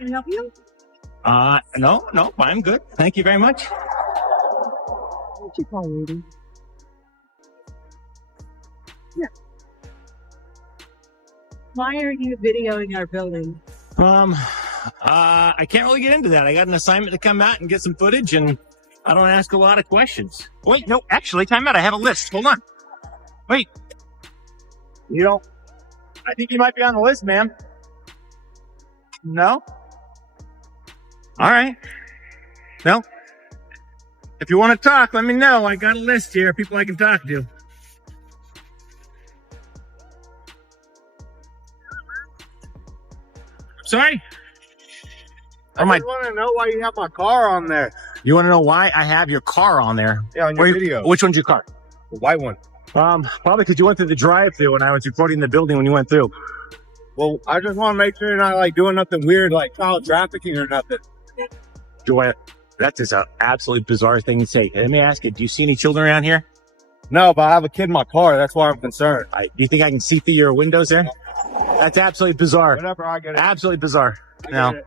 Can I help you? No, I'm good. Thank you very much. What's your call, lady? Yeah. Why are you videoing our building? I can't really get into that. I got an assignment to come out and get some footage, and I don't ask a lot of questions. Wait, no, actually, time out. I have a list. Hold on. Wait. I think you might be on the list, ma'am. No? All right. No. If you want to talk, let me know. I got a list here of people I can talk to. Sorry? I just want to know why you have my car on there. You want to know why I have your car on there? Yeah, on your video. Which one's your car? The white one. Probably because you went through the drive-through when I was recording the building when you went through. Well, I just want to make sure you're not like doing nothing weird like child trafficking or nothing. Joy, that's just an absolutely bizarre thing to say. Let me ask you, do you see any children around here? No, but I have a kid in my car. That's why I'm concerned. Do you think I can see through your windows there? That's absolutely bizarre. Whatever, I get it. Absolutely bizarre. No.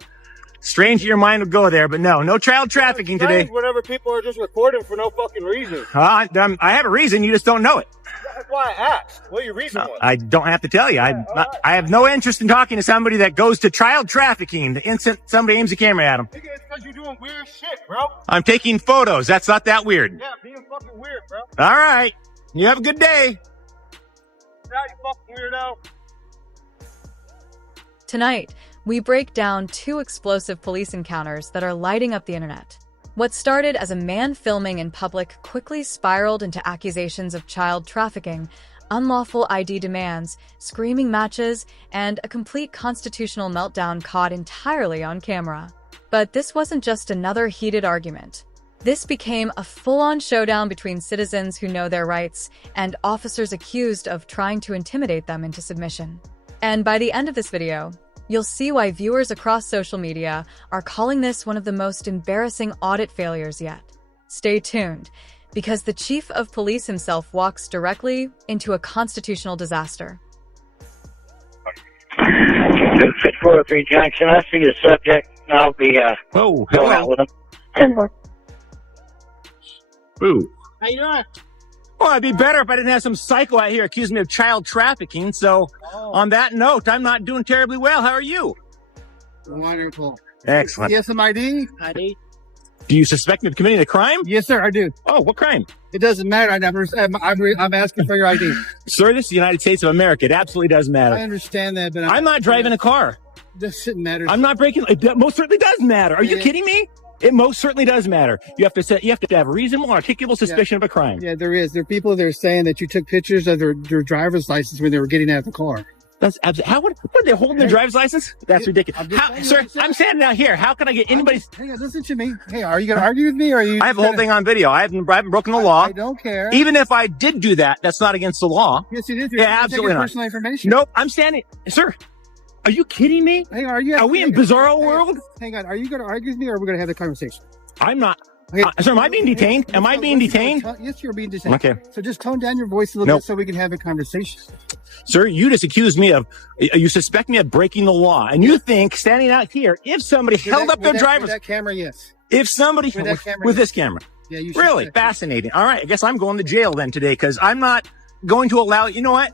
Strange your mind would go there, but no child trafficking today. Whenever people are just recording for no fucking reason. I have a reason, you just don't know it. That's why I asked. What your reason was? I don't have to tell you. I have no interest in talking to somebody that goes to child trafficking the instant somebody aims a camera at them. It's because you're doing weird shit, bro. I'm taking photos. That's not that weird. Yeah, being fucking weird, bro. All right. You have a good day. Now you fucking weirdo. Tonight, we break down two explosive police encounters that are lighting up the internet. What started as a man filming in public quickly spiraled into accusations of child trafficking, unlawful ID demands, screaming matches, and a complete constitutional meltdown caught entirely on camera. But this wasn't just another heated argument. This became a full-on showdown between citizens who know their rights and officers accused of trying to intimidate them into submission. And by the end of this video, you'll see why viewers across social media are calling this one of the most embarrassing audit failures yet. Stay tuned, because the chief of police himself walks directly into a constitutional disaster. 403 Jackson, I see the subject. I'll be Oh, going out with him. 10 more. Ooh. How you doing? Well, it'd be better if I didn't have some psycho out here accusing me of child trafficking. So, on that note, I'm not doing terribly well. How are you? Wonderful. Excellent. Yes, some ID? ID. Do you suspect me of committing a crime? Yes, sir, I do. Oh, what crime? It doesn't matter. I'm asking for your ID. Sir, this is the United States of America. It absolutely does I matter. understand that, but I'm not driving a car. This shouldn't matter. I'm not breaking. It most certainly does matter. Are you Yeah. kidding me? It most certainly does matter. You have to have reasonable or articulable suspicion of a crime. Yeah, there is. There are people that are saying that you took pictures of their driver's license when they were getting out of the car. That's absolutely. What are they holding their driver's license? That's ridiculous. Sir, I'm standing out here. How can I get anybody's? Hang on, listen to me. Hey, are you going to argue with me, or are you? I have the whole thing on video. I haven't broken the law. I don't care. Even if I did do that, that's not against the law. Yes, it is. Yeah, absolutely not. Personal information. Nope. I'm standing, sir. Are you kidding me? Hang on, Are we in bizarro world? Hang on. Are you going to argue with me, or are we going to have the conversation? I'm not. Okay. Sir, am I being detained? Am I being detained? Yes, you're being detained. Okay. So just tone down your voice a little bit so we can have a conversation. Sir, you just accused me of, you suspect me of breaking the law. And you think, standing out here, if somebody held up their driver's... With that camera, yes. If somebody... With this camera. Yeah, you should. Really? Fascinating. All right. I guess I'm going to jail then today, because I'm not going to allow... You know what?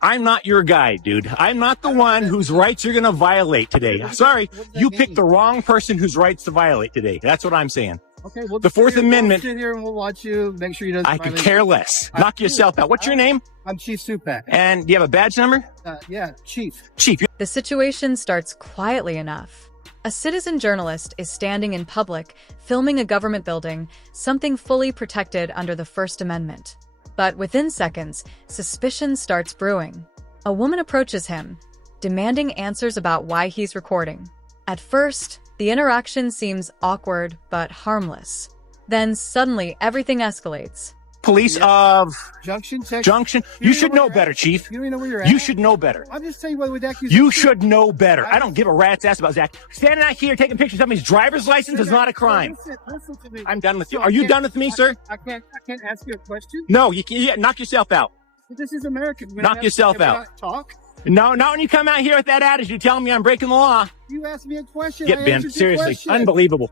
I'm not your guy, dude. I'm not the one whose rights you're going to violate today. Sorry. You picked the wrong person whose rights to violate today. That's what I'm saying. Okay, well, the Fourth Amendment. We'll sit here and we'll watch you. Make sure you don't. I could care less. Knock yourself out. What's your name? I'm Chief Supak. And do you have a badge number? Yeah, Chief. Chief. The situation starts quietly enough. A citizen journalist is standing in public, filming a government building, something fully protected under the First Amendment. But within seconds, suspicion starts brewing. A woman approaches him, demanding answers about why he's recording. At first, the interaction seems awkward but harmless. Then suddenly, everything escalates. Police of... Junction, Texas. Junction. You should know better, Chief. You don't even know where you're at. You should know better. I'm just telling you what with accusation. You should know better. I don't give a rat's ass about Zach. Standing out here taking pictures of somebody's driver's license is not a crime. Listen to me. I'm done with you. Are you done with me, sir? I can't ask you a question. No, you can't. Yeah, knock yourself out. This is America. Knock yourself out. Talk. No, not when you come out here with that attitude telling me I'm breaking the law. You asked me a question. Get I bent. answered your Seriously. question. Unbelievable.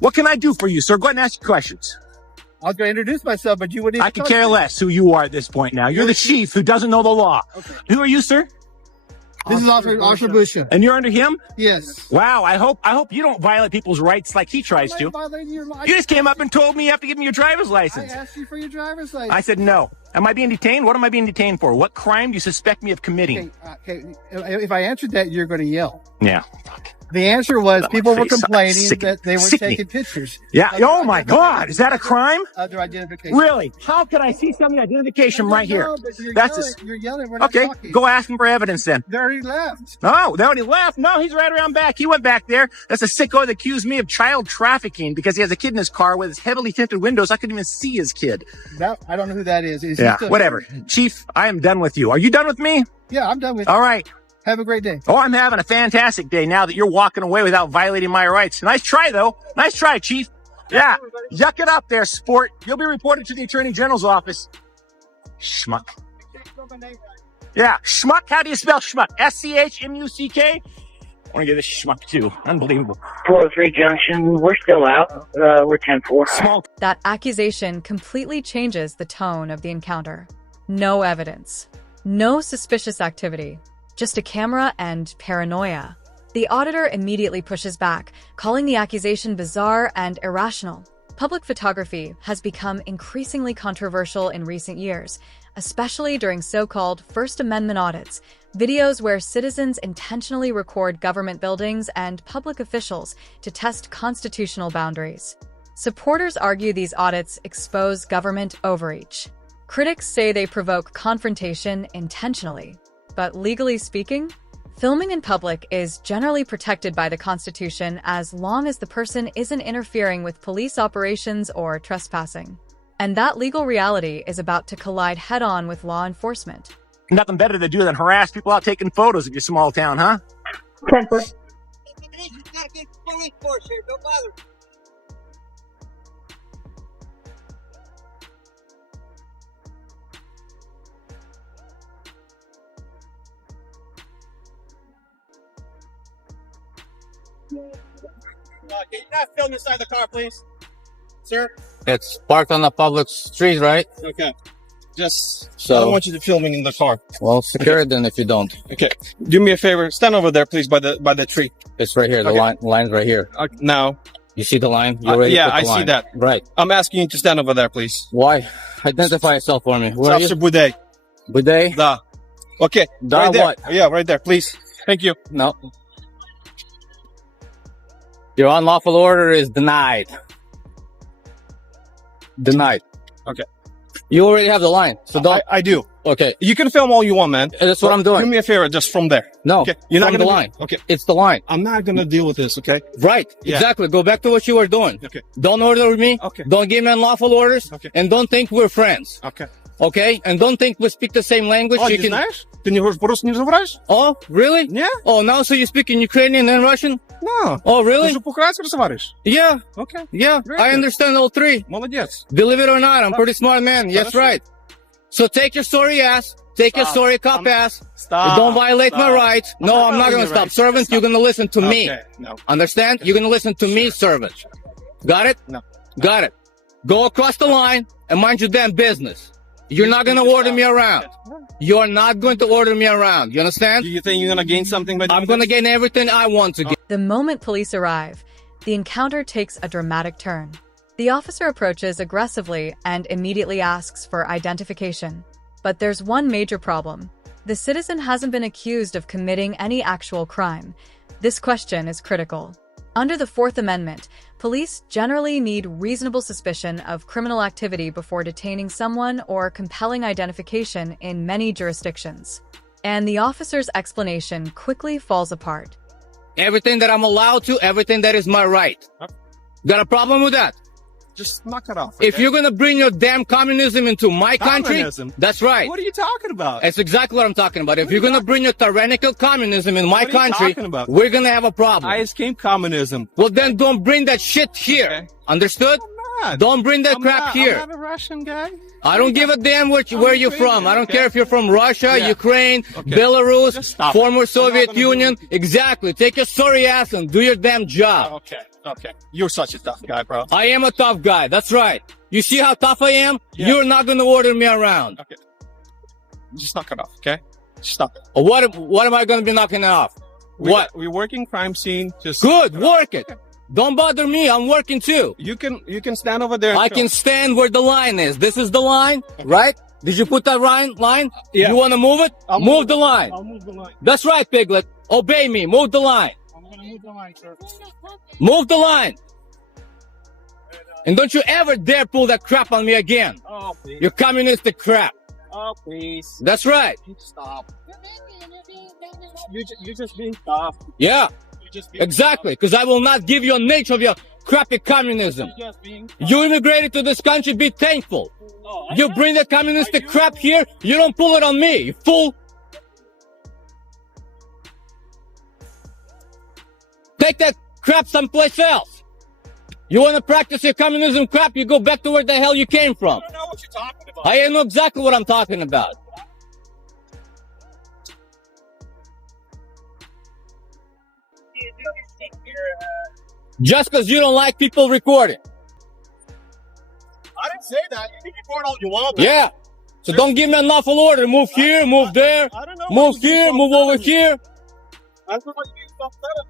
What can I do for you, sir? Go ahead and ask your questions. I was going to introduce myself, but you wouldn't. I could care less who you are at this point now. You're the chief who doesn't know the law. Okay. Who are you, sir? This is Officer Busha. And you're under him? Yes. Wow, I hope you don't violate people's rights like he tries to. You just came up and told me you have to give me your driver's I license. asked you for your driver's license. I said no. Am I being detained? What am I being detained for? What crime do you suspect me of committing? Okay. If I answered that, you're going to yell. Yeah. The answer was Let my people were face complaining sickening. that they were Sickening. taking pictures. Yeah. Other Oh my God. Is that a crime? Other identification. Really? How could I see some identification right here? No, but you're That's yelling. You're yelling. We're not okay. talking. Go ask him for evidence then. They already left. Oh, they already left. No, he's right around back. He went back there. That's a sicko that accused me of child trafficking because he has a kid in his car with his heavily tinted windows. I couldn't even see his kid. I don't know who that is. Yeah, whatever. Chief, I am done with you. Are you done with me? Yeah, I'm done with All right. Have a great day. Oh, I'm having a fantastic day now that you're walking away without violating my rights. Nice try, though. Nice try, Chief. Yeah. Yuck it up there, sport. You'll be reported to the Attorney General's office. Schmuck. Yeah, schmuck. How do you spell schmuck? S-C-H-M-U-C-K? I want to get this schmuck, too. Unbelievable. 403 Junction, we're still out. We're 10-4. Small. That accusation completely changes the tone of the encounter. No evidence. No suspicious activity. Just a camera and paranoia. The auditor immediately pushes back, calling the accusation bizarre and irrational. Public photography has become increasingly controversial in recent years, especially during so-called First Amendment audits, videos where citizens intentionally record government buildings and public officials to test constitutional boundaries. Supporters argue these audits expose government overreach. Critics say they provoke confrontation intentionally. But legally speaking, filming in public is generally protected by the Constitution as long as the person isn't interfering with police operations or trespassing. And that legal reality is about to collide head-on with law enforcement. Nothing better to do than harass people out taking photos of your small town, huh? 10-4. Can you not film inside the car, please? Sir? It's parked on the public street, right? Okay. Just, So- I don't want you to filming in the car. Well, secure it then if you don't. Okay. Do me a favor. Stand over there, please, by the tree. It's right here. The Okay. line's right here. Now. You see the line? You already Yeah, put the I see line. that. Right. I'm asking you to stand over there, please. Why? Identify yourself for me. Where are Officer you? Boudet. Bidet? Da. Okay. Da right there. what? Yeah, right there, please. Thank you. No. Your unlawful order is denied. Denied. Okay. You already have the line, so don't. I do. Okay. You can film all you want, man. That's what I'm doing. Do me a favor, just from there. No. Okay. You're not from gonna the do- line. Okay. It's the line. I'm not gonna deal with this, okay? Right. Yeah. Exactly. Go back to what you were doing. Okay. Don't order me. Okay. Don't give me unlawful orders. Okay. And don't think we're friends. Okay. Okay? And don't think we speak the same language. О, You не can... знаешь? Ты не по-русски не разговариваешь? Oh, really? Yeah. Oh, now so you speak in Ukrainian and Russian? No. Oh, Ты really? же по-украински разговариваешь? Yeah. Okay. Yeah. Very I good. understand all three. Молодец. Believe it or not, I'm a pretty smart man. Yes, Хорошо. right. So take your sorry ass. Take your Stop. sorry cop ass. Stop. Don't violate my Stop. rights. I'm No, not I'm not violating going to your stop. rights. Servant, Stop. you're going to listen to me. Okay. No. Understand? You're going to listen to me, servant. Got it? No. Got it. Go across the line and mind your damn business. You're not going to order me around. You're not going to order me around. You understand? Do you think you're gonna gain something by doing I'm going to gain everything I want to get. The moment police arrive, the encounter takes a dramatic turn. The officer approaches aggressively and immediately asks for identification. But there's one major problem. The citizen hasn't been accused of committing any actual crime. This question is critical. Under the Fourth Amendment, police generally need reasonable suspicion of criminal activity before detaining someone or compelling identification in many jurisdictions. And the officer's explanation quickly falls apart. Everything that I'm allowed to, everything that is my right. Got a problem with that? Just knock it off. If you're going to bring your damn communism into my country, Communism? that's right. What are you talking about? That's exactly what I'm talking about. If you're going to bring your tyrannical communism in my What are you country, talking about? we're going to have a problem. I escaped communism. Well, then don't bring that shit here. Okay. Understood? I'm not. Don't bring that crap here. I'm not a Russian guy. I don't give a damn where you're from. I don't care if you're from Russia, Yeah. Ukraine, Okay. Belarus, Just stop former it. Soviet I'm not gonna Union. Exactly. Take your sorry ass and do your damn job. Okay. You're such a tough guy, bro. I am a tough guy. That's right. You see how tough I am? Yeah. You're not going to order me around. Okay. Just knock it off, okay? Just stop it. What am I going to be knocking off? What? We're working crime scene. Just Good. Work it. Don't bother me. I'm working too. You can stand over there. And I chill. can stand where the line is. This is the line, right? Did you put that line? Yeah. You want to move it? I'll Move the line. I'll move the line. That's right, Piglet. Obey me. Move the line. I'm gonna move the line, sir. Move the line. And don't you ever dare pull that crap on me again. Oh, please. You communistic crap. Oh, please. That's right. Stop. You're just being tough. Yeah, You're just being exactly. Because I will not give you an inch of your crappy communism. Tough. You're just being tough. You immigrated to this country, be thankful. Oh, I You am. bring the communistic Are you? crap here, you don't pull it on me, you fool. Take that crap someplace else. You want to practice your communism crap, you go back to where the hell you came from. I don't know what you're talking about. I know exactly what I'm talking about. Just because you don't like people recording. I didn't say that. You can record all you want. But Yeah. So don't give me an awful order. Move here, move there, I don't know. move here, move over here. I don't know what you mean. Stop that.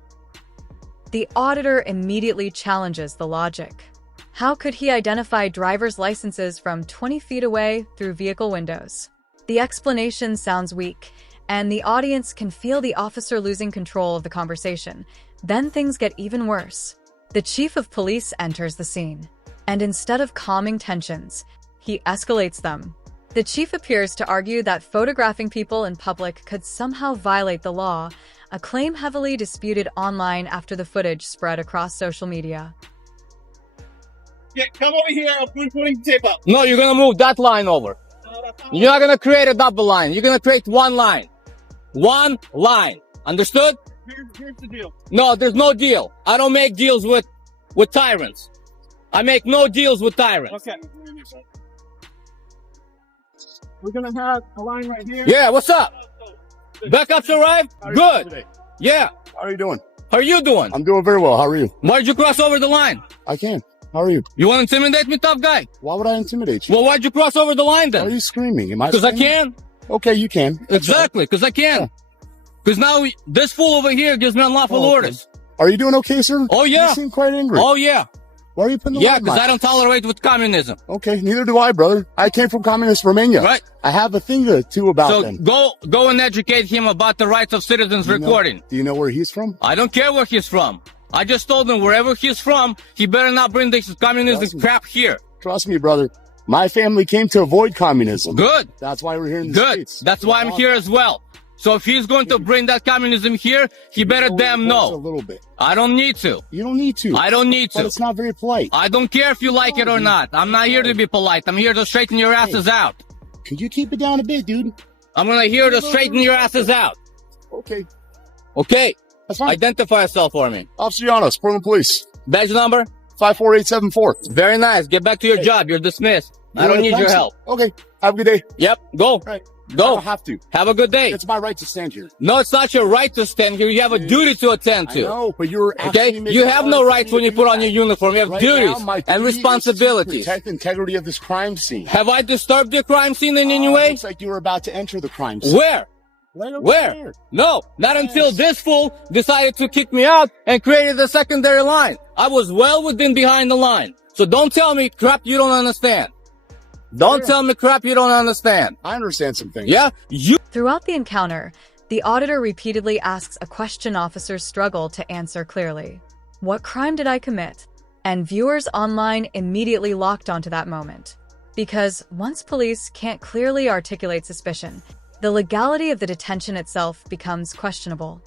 The auditor immediately challenges the logic. How could he identify driver's licenses from 20 feet away through vehicle windows? The explanation sounds weak, and the audience can feel the officer losing control of the conversation. Then things get even worse. The chief of police enters the scene, and instead of calming tensions, he escalates them. The chief appears to argue that photographing people in public could somehow violate the law, a claim heavily disputed online after the footage spread across social media. Yeah, come over here. I'm putting tape up. No, you're gonna move that line over. You're not gonna create a double line. You're gonna create one line. One line. Understood? Here's the deal. No, there's no deal. I don't make deals with tyrants. I make no deals with tyrants. Okay. We're gonna have a line right here. Yeah, what's up? Backup's arrived? Good. Yeah. How are you doing? How are you doing? I'm doing very well. How are you? Why'd you cross over the line? I can. How are you? You want to intimidate me, tough guy? Why would I intimidate you? Well, why'd you cross over the line Why are then? you screaming? Am I? Because I screaming? can. Okay, you can. Exactly, because I can. Because now this fool over here gives me unlawful Oh, okay. orders. Are you doing okay, sir? Oh, yeah. You seem quite angry. Oh, yeah. Why are you putting the Yeah, light in because my I don't tolerate with communism. Okay, neither do I, brother. I came from communist Romania. Right. I have a thing or two about So them. go and educate him about the rights of citizens Do you know- recording. Do you know where he's from? I don't care where he's from. I just told him wherever he's from, he better not bring this communism Trust me. crap here. Trust me, brother. My family came to avoid communism. Good. That's why we're here in the Good. States. That's why I'm here as well. So if he's going to bring that communism here, he better Lower damn your voice a know. little bit. I don't need to. You don't need to. I don't need But to. it's not very polite. I don't care if you like it or not. I'm not here to be polite. I'm here to straighten your asses out. Could you keep it down a bit, dude? I'm gonna here to straighten your asses out. Okay. Okay. That's fine. Identify yourself for me. Officer Llanos, Portland Police. Badge number? 54874. Very nice. Get back to your job. You're dismissed. I don't need your help. Okay. Have a good day. Yep. Go. Right. I Go. don't have to. Have a good day. It's my right to stand here. No, it's not your right to stand here. You have a duty to attend I to. know, but you're Okay? You have no rights when you put on your uniform. You have Right duties now, my and duty is to responsibilities. protect the integrity of this crime scene. Have I disturbed your crime scene in any way? Looks like you were about to enter the crime scene. Where? Right over Where? there. No, not until this fool decided to kick me out and created a secondary line. I was well within behind the line. So don't tell me crap you don't understand. Don't tell me crap you don't understand. I understand some things. Yeah? You Throughout the encounter, the auditor repeatedly asks a question officers struggle to answer clearly. What crime did I commit? And viewers online immediately locked onto that moment. Because once police can't clearly articulate suspicion, the legality of the detention itself becomes questionable.